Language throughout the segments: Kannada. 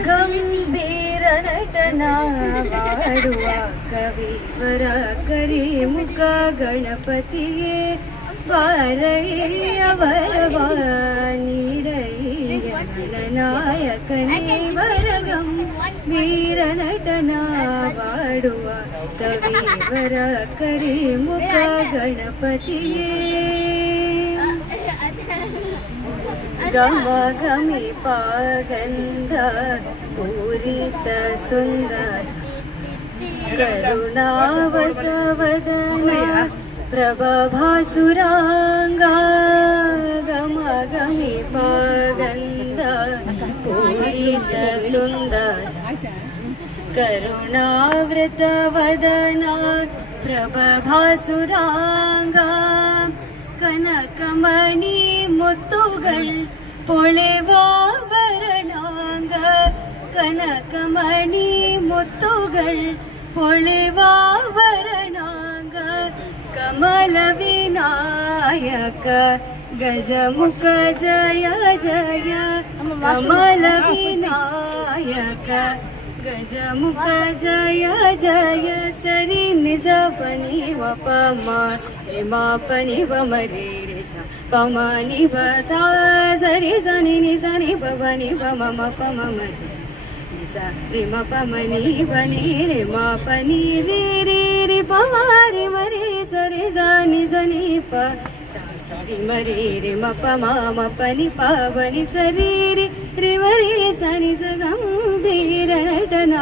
ಗಂಭೀರ ನಟನ ಮಾಡುವ ಕವಿವರ ಕರಿಮುಖ ಗಣಪತಿಯೇ ಪಾರಯ್ಯ ವರವ ನೀಡಯ್ಯ ನಾಯಕನೇ ವರಗಂ ವೀರ ನಟನ ಮಾಡುವ ಕವಿವರ ಕರಿಮುಖ ಗಣಪತಿಯೇ ಗಮ ಗಮಿ ಪಾಗಂಧ ಪೂರಿತ ಸುಂದರ ಕರುಣಾವತ ವದನ ಪ್ರಭಾಸುರಾಂಗ ಗಮ ಗಮಿ ಪಾಗಂಧ ಪೂರಿತ ಸುಂದರ ಕರುಣಾವೃತ ವದನ ಪ್ರಭಾಸುರಾಂಗ ಕನಕಮಣಿ ಮುತ್ತುಗಳ್ பொழிவாபரணாங்க கனகமணி முத்துகள் பொழிவாபரணாங்க கமல விநாயக கஜமுக ஜய ஜய கமல விநாயக ಗಜಮುಖ ಜಯ ಜಯ ಸರಿ ನಿಜ ಪನಿ ವ ಪಮ ರಿಮಾ ಪನಿ ವ ಮರಿ ರಿ ಸ ಪಮ ನಿ ವ ಸಾ ಸರಿ ಸ ನಿ ನಿ ಸ ನಿ ಪ ವ ನಿ ಪ ಮ ಮ ಪ ಮ ಮ ನಿ ಸ ರಿ ಮ ಪ ಮ ನಿ ವ ನಿ ರಿ ಮ ಪ ನಿ ರಿ ರಿ ರಿ ಪ ಮ ರಿ ಮ ರಿ ಸ ರಿ ಸ ನಿ ಸ ನಿ ಪ ರಿ ಮ ರಿ ರಿ ಮ ಪ ಮ ಮ ಪ ನಿ ಪ ವ ನಿ ಸ ರಿ ರಿ ರಿ ಮ ರಿ ಸ ನಿ ಸ ಗಂಭೀರ ನಟನ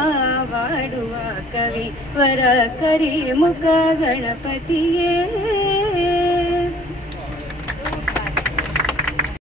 ಮಾಡುವ ಕವಿ ವರ ಕರಿಮುಖ ಗಣಪತಿಯೇ